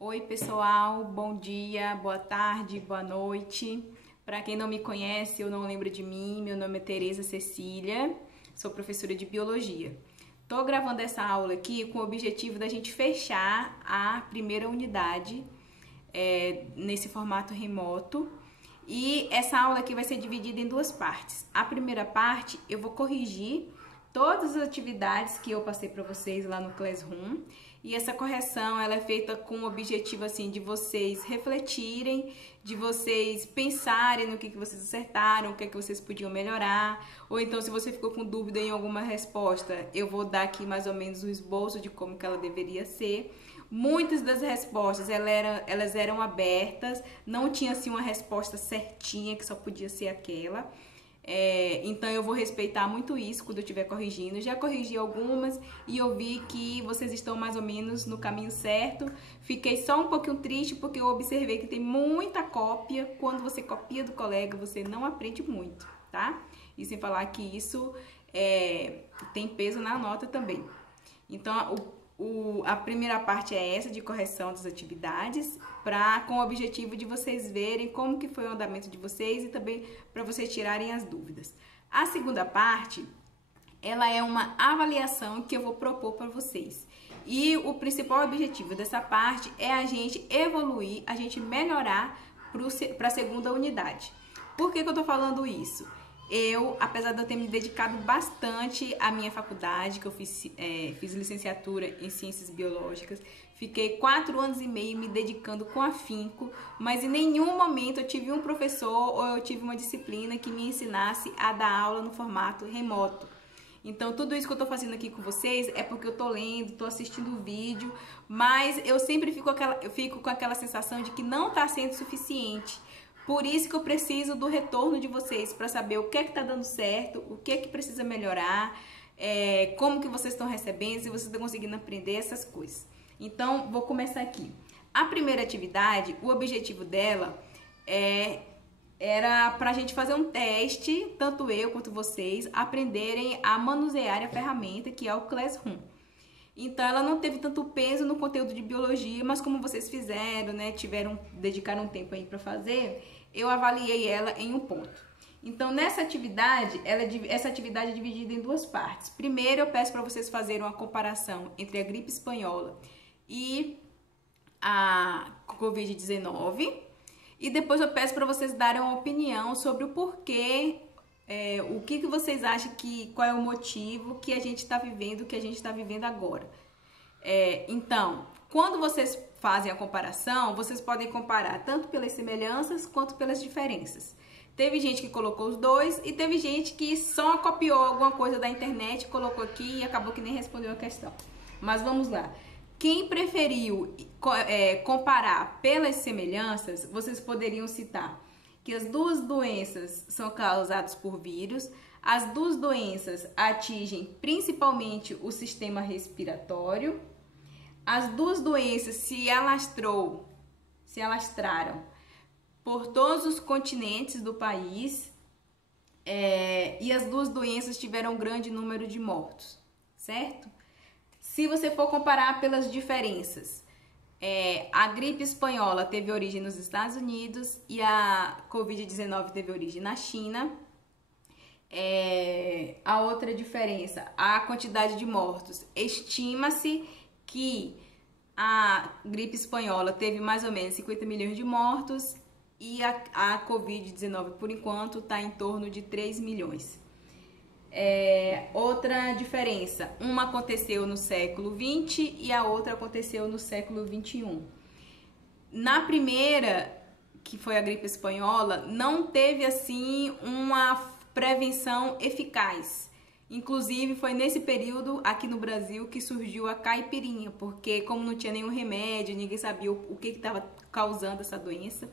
Oi pessoal, bom dia, boa tarde, boa noite. Para quem não me conhece ou não lembra de mim, meu nome é Tereza Cecília, sou professora de Biologia. Tô gravando essa aula aqui com o objetivo da gente fechar a primeira unidade nesse formato remoto. E essa aula aqui vai ser dividida em duas partes. A primeira parte eu vou corrigir todas as atividades que eu passei para vocês lá no Classroom, e essa correção ela é feita com o objetivo assim de vocês refletirem, de vocês pensarem no que vocês acertaram, o que vocês podiam melhorar, ou então se você ficou com dúvida em alguma resposta, eu vou dar aqui mais ou menos um esboço de como que ela deveria ser. Muitas das respostas elas eram abertas, não tinha assim uma resposta certinha que só podia ser aquela. Então eu vou respeitar muito isso quando eu estiver corrigindo. Já corrigi algumas e eu vi que vocês estão mais ou menos no caminho certo. Fiquei só um pouquinho triste porque eu observei que tem muita cópia. Quando você copia do colega, você não aprende muito, tá? E sem falar que isso tem peso na nota também. Então a primeira parte é essa de correção das atividades, com o objetivo de vocês verem como que foi o andamento de vocês e também para vocês tirarem as dúvidas. A segunda parte, ela é uma avaliação que eu vou propor para vocês. E o principal objetivo dessa parte é a gente evoluir, a gente melhorar para a segunda unidade. Por que eu tô falando isso? Apesar de eu ter me dedicado bastante à minha faculdade, que eu fiz licenciatura em Ciências Biológicas, fiquei 4 anos e meio me dedicando com afinco, mas em nenhum momento eu tive um professor ou eu tive uma disciplina que me ensinasse a dar aula no formato remoto. Então tudo isso que eu tô fazendo aqui com vocês é porque eu tô lendo, tô assistindo o vídeo, mas eu sempre fico com aquela sensação de que não tá sendo suficiente. Por isso que eu preciso do retorno de vocês para saber o que tá dando certo, o que precisa melhorar, como que vocês estão recebendo, se vocês estão conseguindo aprender essas coisas. Então, vou começar aqui. A primeira atividade, o objetivo dela era para a gente fazer um teste, tanto eu quanto vocês, aprenderem a manusear a ferramenta que é o Classroom. Então ela não teve tanto peso no conteúdo de biologia, mas como vocês fizeram, né, dedicaram um tempo aí para fazer, eu avaliei ela em um ponto. Então nessa atividade, essa atividade é dividida em duas partes. Primeiro eu peço para vocês fazerem uma comparação entre a gripe espanhola e a Covid-19, e depois eu peço para vocês darem uma opinião sobre o porquê. O que vocês acham qual é o motivo que a gente está vivendo, que a gente está vivendo agora? Então, quando vocês fazem a comparação, vocês podem comparar tanto pelas semelhanças quanto pelas diferenças. Teve gente que colocou os dois e teve gente que só copiou alguma coisa da internet, colocou aqui e acabou que nem respondeu a questão. Mas vamos lá. Quem preferiu comparar pelas semelhanças, vocês poderiam citar que as duas doenças são causadas por vírus, as duas doenças atingem principalmente o sistema respiratório, as duas doenças se alastraram por todos os continentes do país, e as duas doenças tiveram um grande número de mortos, certo? Se você for comparar pelas diferenças, a gripe espanhola teve origem nos Estados Unidos e a Covid-19 teve origem na China. A outra diferença, a quantidade de mortos. Estima-se que a gripe espanhola teve mais ou menos 50 milhões de mortos e a Covid-19, por enquanto, está em torno de 3 milhões. Outra diferença, uma aconteceu no século XX e a outra aconteceu no século XXI. Na primeira, que foi a gripe espanhola, não teve assim uma prevenção eficaz. Inclusive foi nesse período aqui no Brasil que surgiu a caipirinha, porque como não tinha nenhum remédio, ninguém sabia o que estava causando essa doença.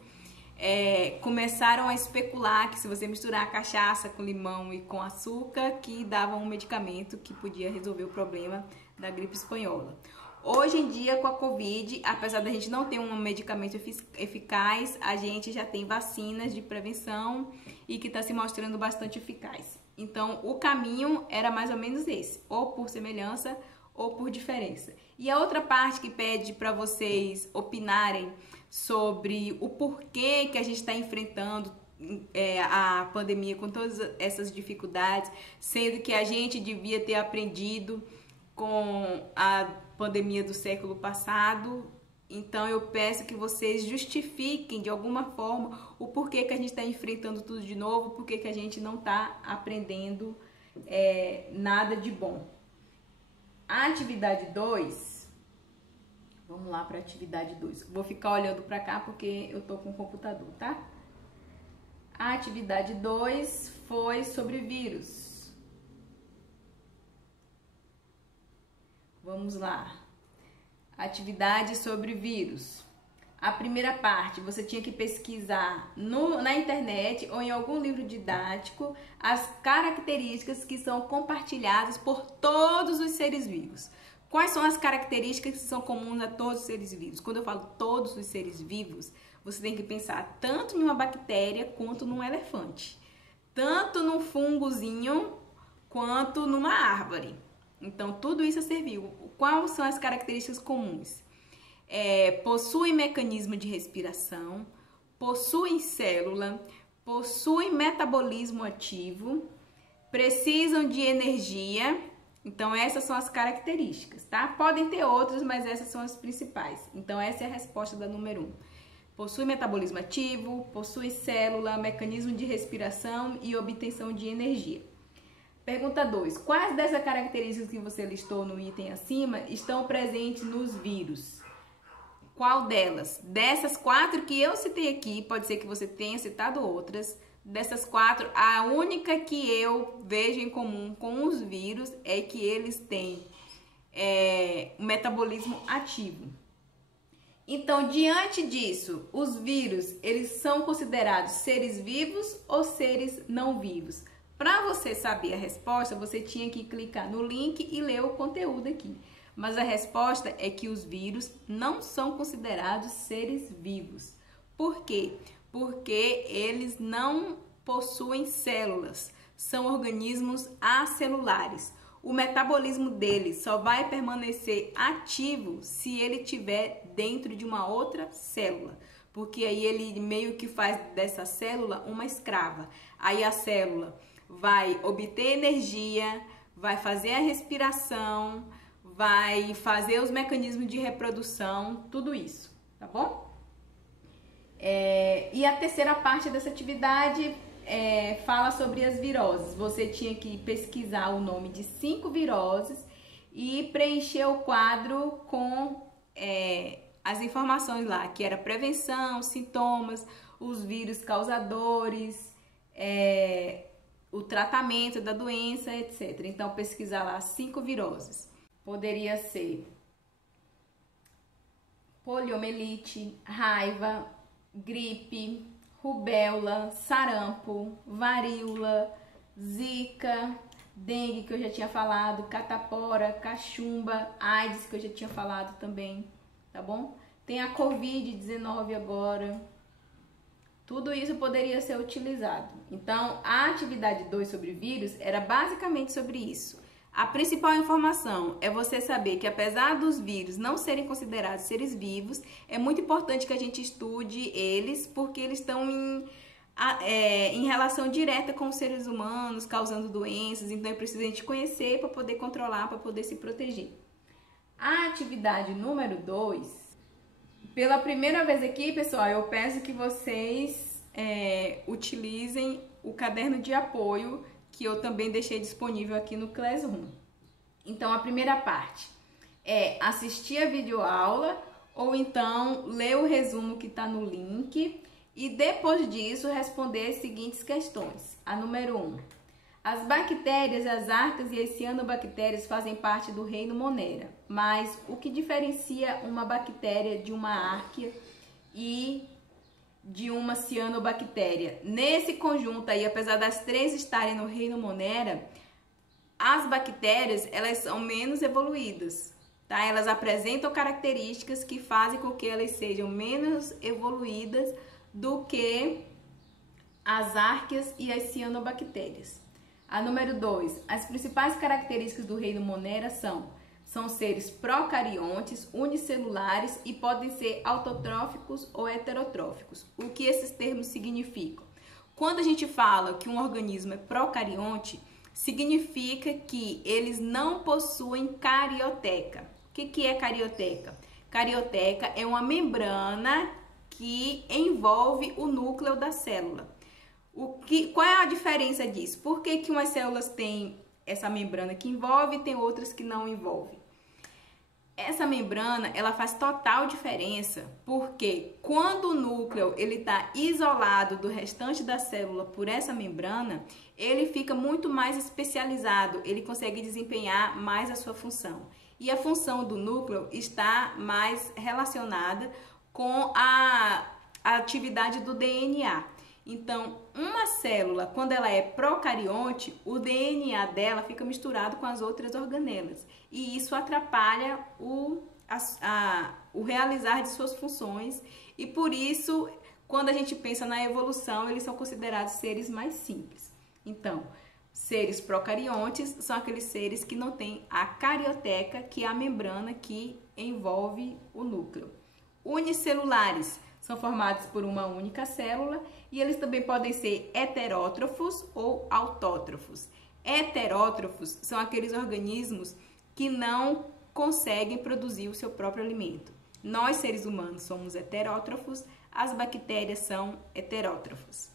Começaram a especular que se você misturar a cachaça com limão e com açúcar, que dava um medicamento que podia resolver o problema da gripe espanhola. Hoje em dia, com a Covid, apesar da gente não ter um medicamento eficaz, a gente já tem vacinas de prevenção e que está se mostrando bastante eficaz. Então, o caminho era mais ou menos esse, ou por semelhança ou por diferença. E a outra parte que pede para vocês opinarem sobre o porquê que a gente está enfrentando a pandemia com todas essas dificuldades, sendo que a gente devia ter aprendido com a pandemia do século passado. Então eu peço que vocês justifiquem de alguma forma o porquê que a gente está enfrentando tudo de novo, porquê que a gente não está aprendendo nada de bom. A atividade 2, vamos lá para a atividade 2. Vou ficar olhando para cá porque eu tô com o computador, tá? A atividade 2 foi sobre vírus. Vamos lá. Atividade sobre vírus. A primeira parte, você tinha que pesquisar na internet ou em algum livro didático as características que são compartilhadas por todos os seres vivos. Quais são as características que são comuns a todos os seres vivos? Quando eu falo todos os seres vivos, você tem que pensar tanto em uma bactéria quanto num elefante, tanto num fungozinho quanto numa árvore. Então, tudo isso é ser vivo. Quais são as características comuns? Possuem mecanismo de respiração, possuem célula, possuem metabolismo ativo, precisam de energia. Então, essas são as características, tá? Podem ter outras, mas essas são as principais. Então, essa é a resposta da número 1. Possui metabolismo ativo, possui célula, mecanismo de respiração e obtenção de energia. Pergunta 2. Quais dessas características que você listou no item acima estão presentes nos vírus? Qual delas? Dessas 4 que eu citei aqui, pode ser que você tenha citado outras. Dessas 4, a única que eu vejo em comum com os vírus é que eles têm um metabolismo ativo. Então, diante disso, os vírus, eles são considerados seres vivos ou seres não vivos? Para você saber a resposta, você tinha que clicar no link e ler o conteúdo aqui. Mas a resposta é que os vírus não são considerados seres vivos. Por quê? Porque eles não possuem células, são organismos acelulares. O metabolismo deles só vai permanecer ativo se ele estiver dentro de uma outra célula, porque aí ele meio que faz dessa célula uma escrava. Aí a célula vai obter energia, vai fazer a respiração, vai fazer os mecanismos de reprodução, tudo isso, tá bom? E a terceira parte dessa atividade fala sobre as viroses. Você tinha que pesquisar o nome de 5 viroses e preencher o quadro com as informações lá, que era prevenção, sintomas, os vírus causadores, o tratamento da doença, etc. Então, pesquisar lá 5 viroses. Poderia ser poliomielite, raiva, gripe, rubéola, sarampo, varíola, zika, dengue, que eu já tinha falado, catapora, cachumba, AIDS, que eu já tinha falado também, tá bom? Tem a Covid-19 agora. Tudo isso poderia ser utilizado. Então, a atividade 2 sobre vírus era basicamente sobre isso. A principal informação é você saber que, apesar dos vírus não serem considerados seres vivos, é muito importante que a gente estude eles, porque eles estão em relação direta com os seres humanos, causando doenças. Então, é preciso a gente conhecer para poder controlar, para poder se proteger. A atividade número 2, pela primeira vez aqui, pessoal, eu peço que vocês utilizem o caderno de apoio que eu também deixei disponível aqui no Classroom. Então, a primeira parte é assistir a videoaula ou então ler o resumo que está no link e depois disso responder as seguintes questões. A número 1. As bactérias, as arcas e as cianobactérias fazem parte do reino Monera, mas o que diferencia uma bactéria de uma árquea e de uma cianobactéria? Nesse conjunto aí, apesar das 3 estarem no reino Monera, as bactérias, elas são menos evoluídas, tá? Elas apresentam características que fazem com que elas sejam menos evoluídas do que as árqueas e as cianobactérias. A número 2, as principais características do reino Monera são São seres procariontes, unicelulares e podem ser autotróficos ou heterotróficos. O que esses termos significam? Quando a gente fala que um organismo é procarionte, significa que eles não possuem carioteca. O que é carioteca? Carioteca é uma membrana que envolve o núcleo da célula. Qual é a diferença disso? Por que umas células têm essa membrana que envolve e tem outras que não envolvem? Essa membrana, ela faz total diferença, porque quando o núcleo ele está isolado do restante da célula por essa membrana, ele fica muito mais especializado, ele consegue desempenhar mais a sua função. E a função do núcleo está mais relacionada com a atividade do DNA. Então, uma célula, quando ela é procarionte, o DNA dela fica misturado com as outras organelas. E isso atrapalha o realizar de suas funções. E por isso, quando a gente pensa na evolução, eles são considerados seres mais simples. Então, seres procariontes são aqueles seres que não têm a carioteca, que é a membrana que envolve o núcleo. Unicelulares são formados por uma única célula e eles também podem ser heterótrofos ou autótrofos. Heterótrofos são aqueles organismos que não conseguem produzir o seu próprio alimento. Nós, seres humanos, somos heterótrofos, as bactérias são heterótrofas.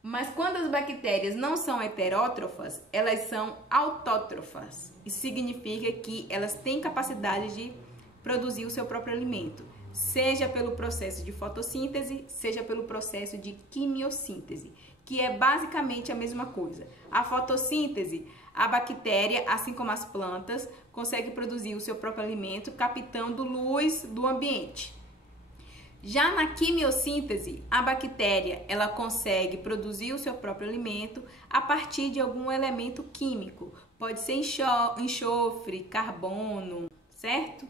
Mas quando as bactérias não são heterótrofas, elas são autótrofas. Isso significa que elas têm capacidade de produzir o seu próprio alimento, seja pelo processo de fotossíntese, seja pelo processo de quimiossíntese, que é basicamente a mesma coisa. A fotossíntese, a bactéria, assim como as plantas, consegue produzir o seu próprio alimento captando luz do ambiente. Já na quimiossíntese, a bactéria ela consegue produzir o seu próprio alimento a partir de algum elemento químico. Pode ser enxofre, carbono, certo?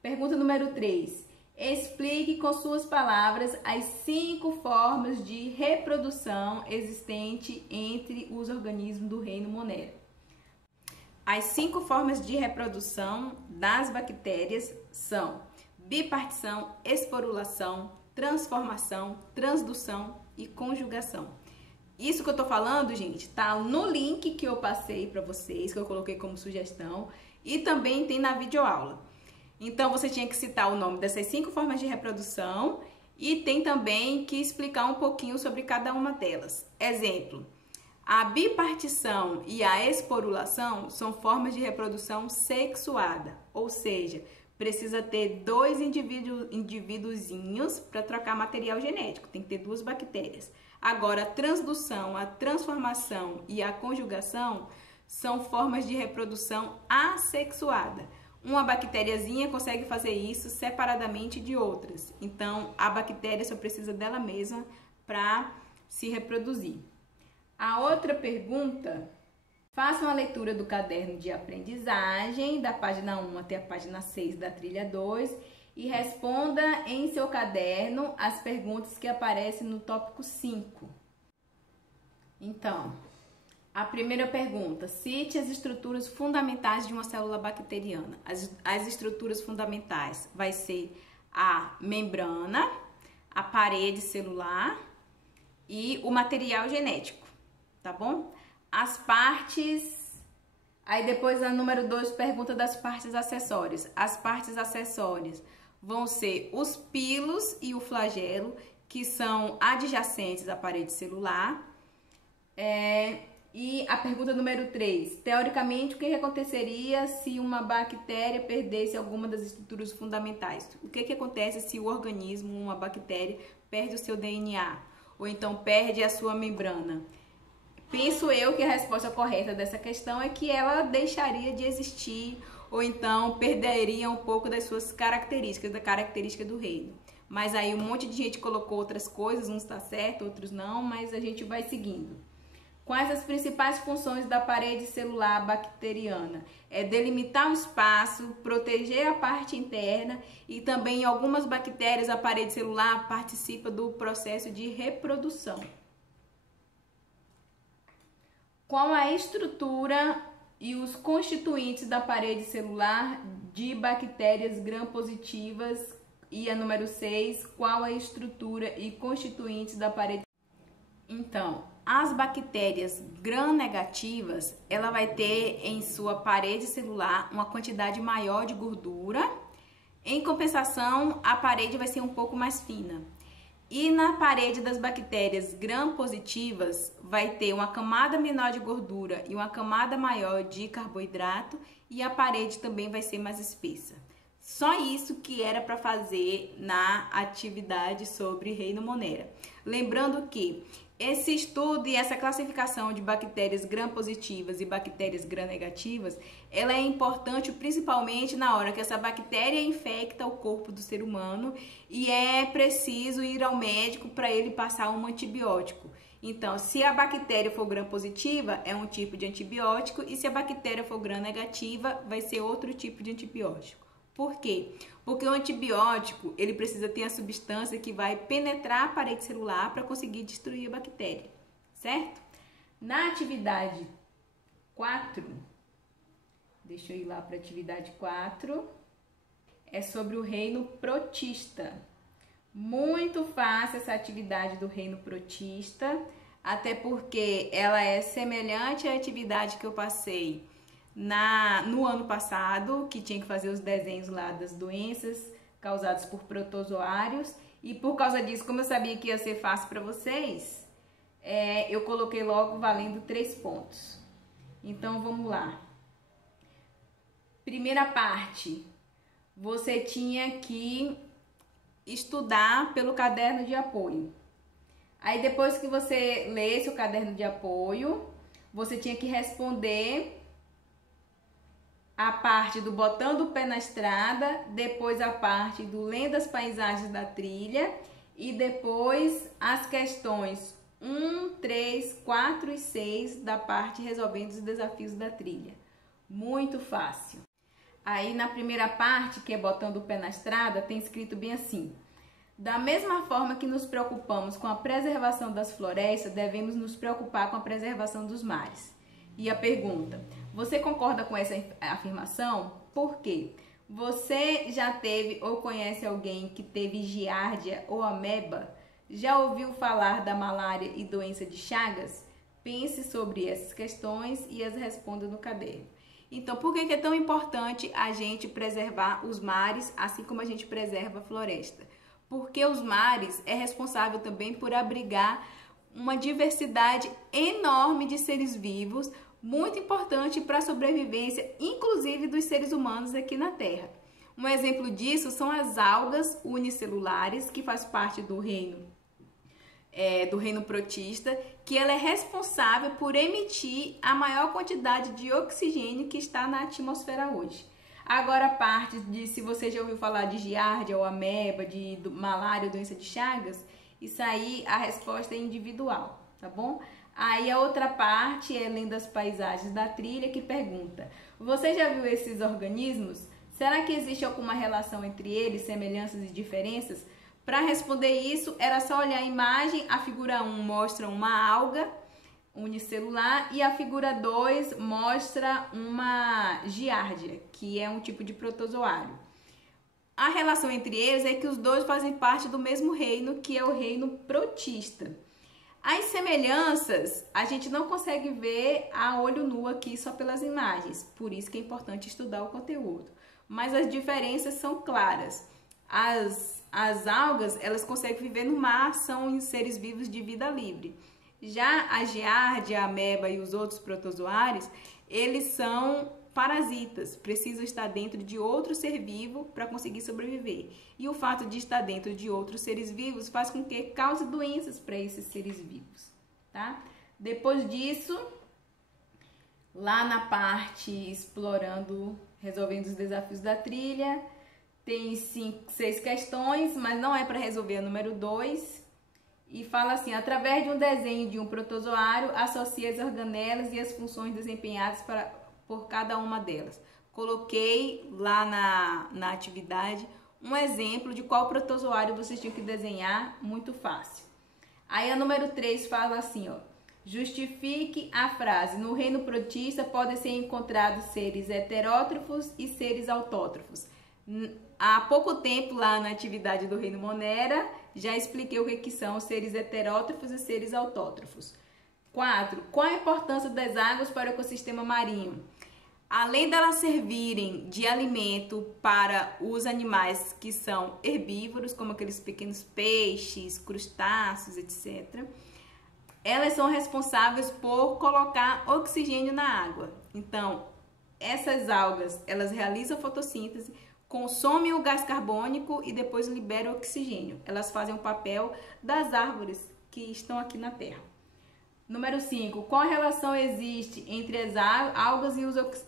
Pergunta número 3. Explique com suas palavras as 5 formas de reprodução existentes entre os organismos do reino Monera. As 5 formas de reprodução das bactérias são bipartição, esporulação, transformação, transdução e conjugação. Isso que eu tô falando, gente, tá no link que eu passei para vocês, que eu coloquei como sugestão, e também tem na videoaula. Então, você tinha que citar o nome dessas 5 formas de reprodução e tem também que explicar um pouquinho sobre cada uma delas. Exemplo, a bipartição e a esporulação são formas de reprodução sexuada, ou seja, precisa ter 2 indivíduozinhos para trocar material genético, tem que ter 2 bactérias. Agora, a transdução, a transformação e a conjugação são formas de reprodução assexuada. Uma bactériazinha consegue fazer isso separadamente de outras. Então, a bactéria só precisa dela mesma para se reproduzir. A outra pergunta, faça uma leitura do caderno de aprendizagem, da página 1 até a página 6 da trilha 2, e responda em seu caderno as perguntas que aparecem no tópico 5. Então, a primeira pergunta, cite as estruturas fundamentais de uma célula bacteriana. As estruturas fundamentais vai ser a membrana, a parede celular e o material genético, tá bom? As partes, aí depois a número 2 pergunta das partes acessórias. As partes acessórias vão ser os pilos e o flagelo, que são adjacentes à parede celular. E a pergunta número 3, teoricamente, o que aconteceria se uma bactéria perdesse alguma das estruturas fundamentais? O que acontece se o organismo, uma bactéria, perde o seu DNA? Ou então perde a sua membrana? Penso eu que a resposta correta dessa questão é que ela deixaria de existir, ou então perderia um pouco das suas características, da característica do reino. Mas aí um monte de gente colocou outras coisas, uns está certo, outros não, mas a gente vai seguindo. Quais as principais funções da parede celular bacteriana? É delimitar o espaço, proteger a parte interna e também em algumas bactérias a parede celular participa do processo de reprodução. Qual a estrutura e os constituintes da parede celular de bactérias gram-positivas. E a número 6, qual a estrutura e constituintes da parede? Então, as bactérias gram-negativas, ela vai ter em sua parede celular uma quantidade maior de gordura. Em compensação, a parede vai ser um pouco mais fina. E na parede das bactérias gram-positivas vai ter uma camada menor de gordura e uma camada maior de carboidrato, e a parede também vai ser mais espessa. Só isso que era para fazer na atividade sobre Reino Monera. Lembrando que esse estudo e essa classificação de bactérias gram-positivas e bactérias gram-negativas, ela é importante principalmente na hora que essa bactéria infecta o corpo do ser humano e é preciso ir ao médico para ele passar um antibiótico. Então, se a bactéria for gram-positiva, é um tipo de antibiótico, e se a bactéria for gram-negativa, vai ser outro tipo de antibiótico. Por quê? Porque o antibiótico, ele precisa ter a substância que vai penetrar a parede celular para conseguir destruir a bactéria, certo? Na atividade 4, deixa eu ir lá para a atividade 4, é sobre o reino protista. Muito fácil essa atividade do reino protista, até porque ela é semelhante à atividade que eu passei no ano passado, que tinha que fazer os desenhos lá das doenças causadas por protozoários, e por causa disso, como eu sabia que ia ser fácil para vocês, eu coloquei logo valendo 3 pontos. Então vamos lá. Primeira parte, você tinha que estudar pelo caderno de apoio. Aí depois que você lesse o caderno de apoio, você tinha que responder a parte do Botando o Pé na Estrada, depois a parte do Lendo as Paisagens da Trilha, e depois as questões 1, 3, 4 e 6 da parte Resolvendo os Desafios da Trilha. Muito fácil. Aí na primeira parte, que é Botando o Pé na Estrada, tem escrito bem assim: da mesma forma que nos preocupamos com a preservação das florestas, devemos nos preocupar com a preservação dos mares. E a pergunta: você concorda com essa afirmação? Por quê? Você já teve ou conhece alguém que teve giardia ou ameba? Já ouviu falar da malária e doença de Chagas? Pense sobre essas questões e as responda no caderno. Então, por que é tão importante a gente preservar os mares, assim como a gente preserva a floresta? Porque os mares é responsável também por abrigar uma diversidade enorme de seres vivos, muito importante para a sobrevivência, inclusive dos seres humanos aqui na Terra. Um exemplo disso são as algas unicelulares, que faz parte do reino protista, que ela é responsável por emitir a maior quantidade de oxigênio que está na atmosfera hoje. Agora, a parte de se você já ouviu falar de giardia ou ameba, de malária ou doença de Chagas, isso aí a resposta é individual, tá bom? Aí a outra parte é Lendo as Paisagens da Trilha, que pergunta: você já viu esses organismos? Será que existe alguma relação entre eles, semelhanças e diferenças? Para responder isso, era só olhar a imagem. A figura 1 mostra uma alga unicelular e a figura 2 mostra uma giardia, que é um tipo de protozoário. A relação entre eles é que os dois fazem parte do mesmo reino, que é o reino protista. As semelhanças a gente não consegue ver a olho nu aqui só pelas imagens, por isso que é importante estudar o conteúdo. Mas as diferenças são claras. As algas, elas conseguem viver no mar, são seres vivos de vida livre. Já a giardia, a ameba e os outros protozoários, eles são parasitas, precisam estar dentro de outro ser vivo para conseguir sobreviver. E o fato de estar dentro de outros seres vivos faz com que cause doenças para esses seres vivos, tá? Depois disso, lá na parte explorando, resolvendo os desafios da trilha, tem 6 questões, mas não é para resolver a número 2. E fala assim: através de um desenho de um protozoário, associe as organelas e as funções desempenhadas por cada uma delas. Coloquei lá na atividade um exemplo de qual protozoário vocês tinham que desenhar, muito fácil. Aí a número 3 fala assim, ó: Justifique a frase. No reino protista podem ser encontrados seres heterótrofos e seres autótrofos. Há pouco tempo, lá na atividade do Reino Monera, já expliquei o que são os seres heterótrofos e seres autótrofos. 4. Qual a importância das águas para o ecossistema marinho? Além delas servirem de alimento para os animais que são herbívoros, como aqueles pequenos peixes, crustáceos, etc., elas são responsáveis por colocar oxigênio na água. Então, essas algas, elas realizam fotossíntese, consomem o gás carbônico e depois liberam oxigênio. Elas fazem o papel das árvores que estão aqui na Terra. Número 5. Qual relação existe entre as algas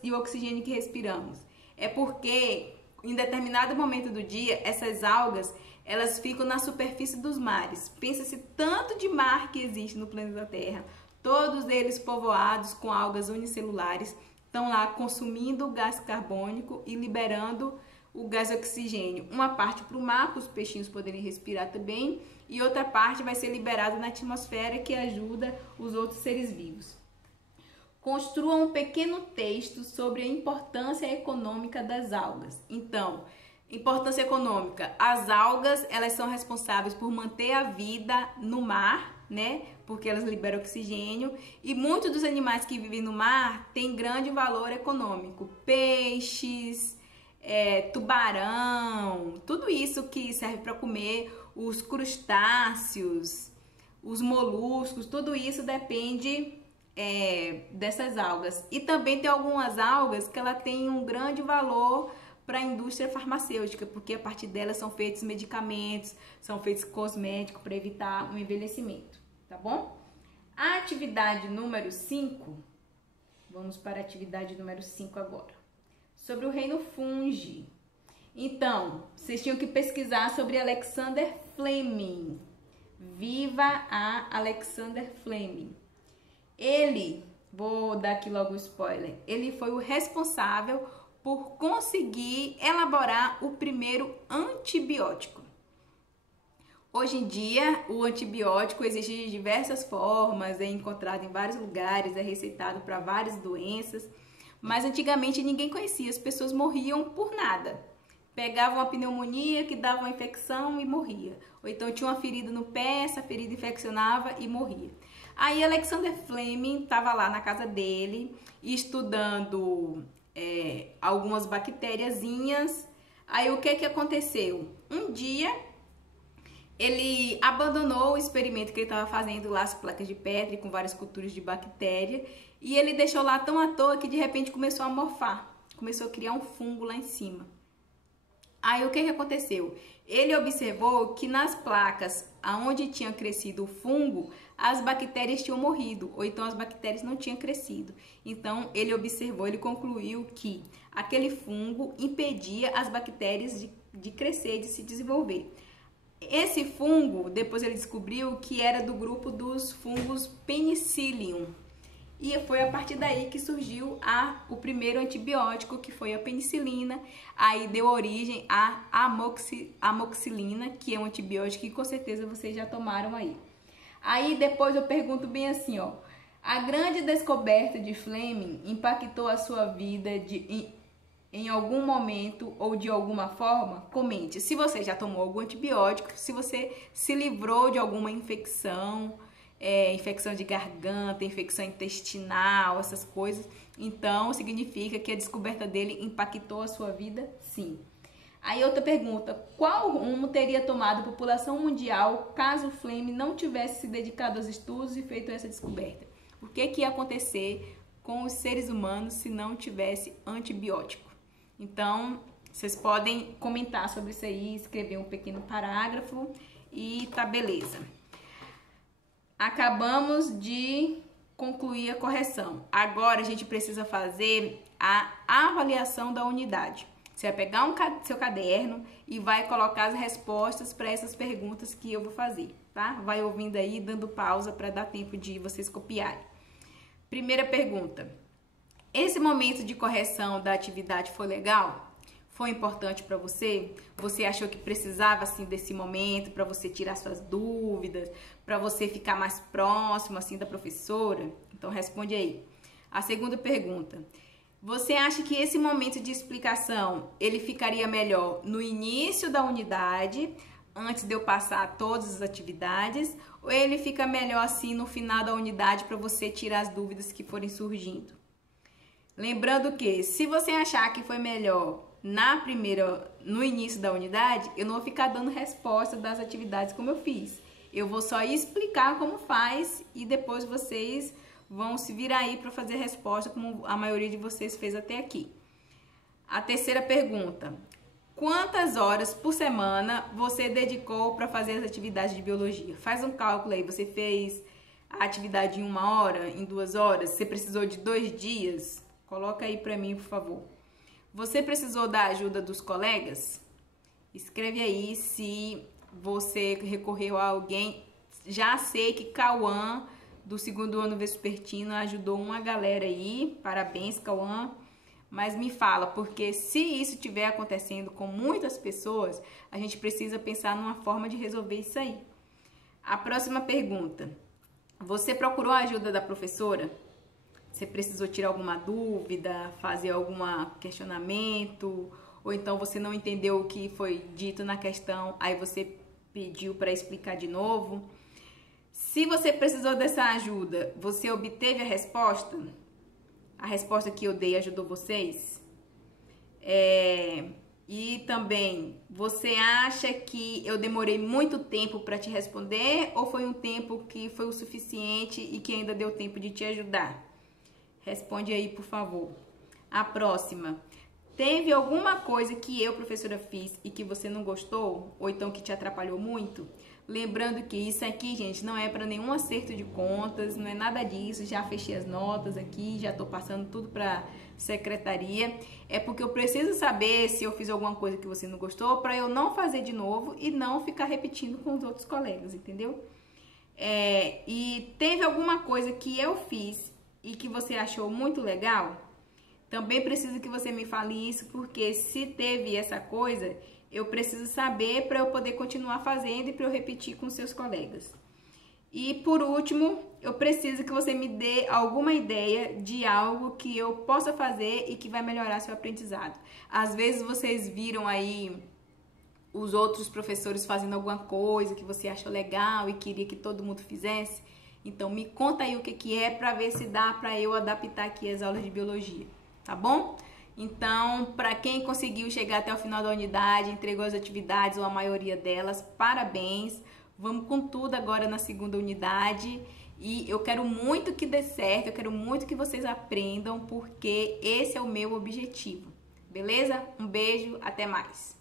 e o oxigênio que respiramos? É porque em determinado momento do dia, essas algas, elas ficam na superfície dos mares. Pensa-se tanto de mar que existe no planeta Terra. Todos eles povoados com algas unicelulares, estão lá consumindo o gás carbônico e liberando o gás oxigênio. Uma parte para o mar, para os peixinhos poderem respirar também, e outra parte vai ser liberada na atmosfera, que ajuda os outros seres vivos. Construa um pequeno texto sobre a importância econômica das algas. Então, importância econômica. As algas, elas são responsáveis por manter a vida no mar, né? Porque elas liberam oxigênio, e muitos dos animais que vivem no mar têm grande valor econômico. Peixes, tubarão, tudo isso que serve para comer, os crustáceos, os moluscos, tudo isso depende dessas algas. E também tem algumas algas que ela tem um grande valor para a indústria farmacêutica, porque a partir delas são feitos medicamentos, são feitos cosméticos para evitar o envelhecimento, tá bom? A atividade número 5, vamos para a atividade número 5 agora, sobre o reino Fungi. Então, vocês tinham que pesquisar sobre Alexander Fleming. Viva a Alexander Fleming. Ele, vou dar aqui logo o spoiler, ele foi o responsável por conseguir elaborar o primeiro antibiótico. Hoje em dia, o antibiótico existe de diversas formas, é encontrado em vários lugares, é receitado para várias doenças, mas antigamente ninguém conhecia, as pessoas morriam por nada. Pegavam uma pneumonia que dava uma infecção e morria. Ou então tinha uma ferida no pé, essa ferida infeccionava e morria. Aí Alexander Fleming estava lá na casa dele, estudando algumas bactériazinhas. Aí o que aconteceu? Um dia ele abandonou o experimento que ele estava fazendo lá, as placas de Petri com várias culturas de bactéria, e ele deixou lá tão à toa que de repente começou a morfar, começou a criar um fungo lá em cima. Aí o que aconteceu? Ele observou que nas placas onde tinha crescido o fungo, as bactérias tinham morrido, ou então as bactérias não tinham crescido. Então ele observou, ele concluiu que aquele fungo impedia as bactérias de crescer, de se desenvolver. Esse fungo, depois ele descobriu que era do grupo dos fungos Penicillium. E foi a partir daí que surgiu o primeiro antibiótico, que foi a penicilina. Aí deu origem à amoxicilina, que é um antibiótico que com certeza vocês já tomaram aí. Aí depois eu pergunto bem assim, ó. A grande descoberta de Fleming impactou a sua vida em algum momento ou de alguma forma? Comente. Se você já tomou algum antibiótico, se você se livrou de alguma infecção, infecção de garganta, infecção intestinal, essas coisas, então significa que a descoberta dele impactou a sua vida? Sim. Aí outra pergunta, qual rumo teria tomado a população mundial caso Fleming não tivesse se dedicado aos estudos e feito essa descoberta? O que ia acontecer com os seres humanos se não tivesse antibiótico? Então, vocês podem comentar sobre isso aí, escrever um pequeno parágrafo e tá beleza. Acabamos de concluir a correção. Agora a gente precisa fazer a avaliação da unidade. Você vai pegar seu caderno e vai colocar as respostas para essas perguntas que eu vou fazer, tá? Vai ouvindo aí, dando pausa para dar tempo de vocês copiarem. Primeira pergunta. Esse momento de correção da atividade foi legal? foi importante para você? Você achou que precisava assim desse momento para você tirar suas dúvidas, para você ficar mais próximo assim da professora? Então responde aí. A segunda pergunta: você acha que esse momento de explicação, ele ficaria melhor no início da unidade, antes de eu passar todas as atividades, ou ele fica melhor assim no final da unidade para você tirar as dúvidas que forem surgindo? Lembrando que se você achar que foi melhor no início da unidade, eu não vou ficar dando resposta das atividades como eu fiz. Eu vou só explicar como faz e depois vocês vão se virar aí para fazer resposta como a maioria de vocês fez até aqui. A terceira pergunta: quantas horas por semana você dedicou para fazer as atividades de biologia? Faz um cálculo aí. Você fez a atividade em 1 hora, em 2 horas? Você precisou de 2 dias? Coloca aí para mim, por favor. Você precisou da ajuda dos colegas? Escreve aí se você recorreu a alguém. Já sei que Cauã, do 2º ano vespertino, ajudou uma galera aí. Parabéns, Cauã. Mas me fala, porque se isso estiver acontecendo com muitas pessoas, a gente precisa pensar numa forma de resolver isso aí. A próxima pergunta: você procurou a ajuda da professora? Você precisou tirar alguma dúvida, fazer algum questionamento, ou então você não entendeu o que foi dito na questão, aí você pediu para explicar de novo? Se você precisou dessa ajuda, você obteve a resposta? A resposta que eu dei ajudou vocês? E também, você acha que eu demorei muito tempo para te responder, ou foi um tempo que foi o suficiente e que ainda deu tempo de te ajudar? Responde aí, por favor. A próxima: teve alguma coisa que eu, professora, fiz e que você não gostou? Ou então que te atrapalhou muito? Lembrando que isso aqui, gente, não é para nenhum acerto de contas, não é nada disso. Já fechei as notas aqui, já tô passando tudo para secretaria. É porque eu preciso saber se eu fiz alguma coisa que você não gostou, para eu não fazer de novo e não ficar repetindo com os outros colegas, entendeu? E teve alguma coisa que eu fiz e que você achou muito legal? Também preciso que você me fale isso, porque se teve essa coisa, eu preciso saber para eu poder continuar fazendo e para eu repetir com seus colegas. E por último, eu preciso que você me dê alguma ideia de algo que eu possa fazer e que vai melhorar seu aprendizado. Às vezes vocês viram aí os outros professores fazendo alguma coisa que você achou legal e queria que todo mundo fizesse. Então me conta aí o que é para ver se dá para eu adaptar aqui as aulas de biologia, tá bom? Então, para quem conseguiu chegar até o final da unidade, entregou as atividades ou a maioria delas, parabéns. Vamos com tudo agora na 2ª unidade e eu quero muito que dê certo, eu quero muito que vocês aprendam, porque esse é o meu objetivo. Beleza? Um beijo, até mais.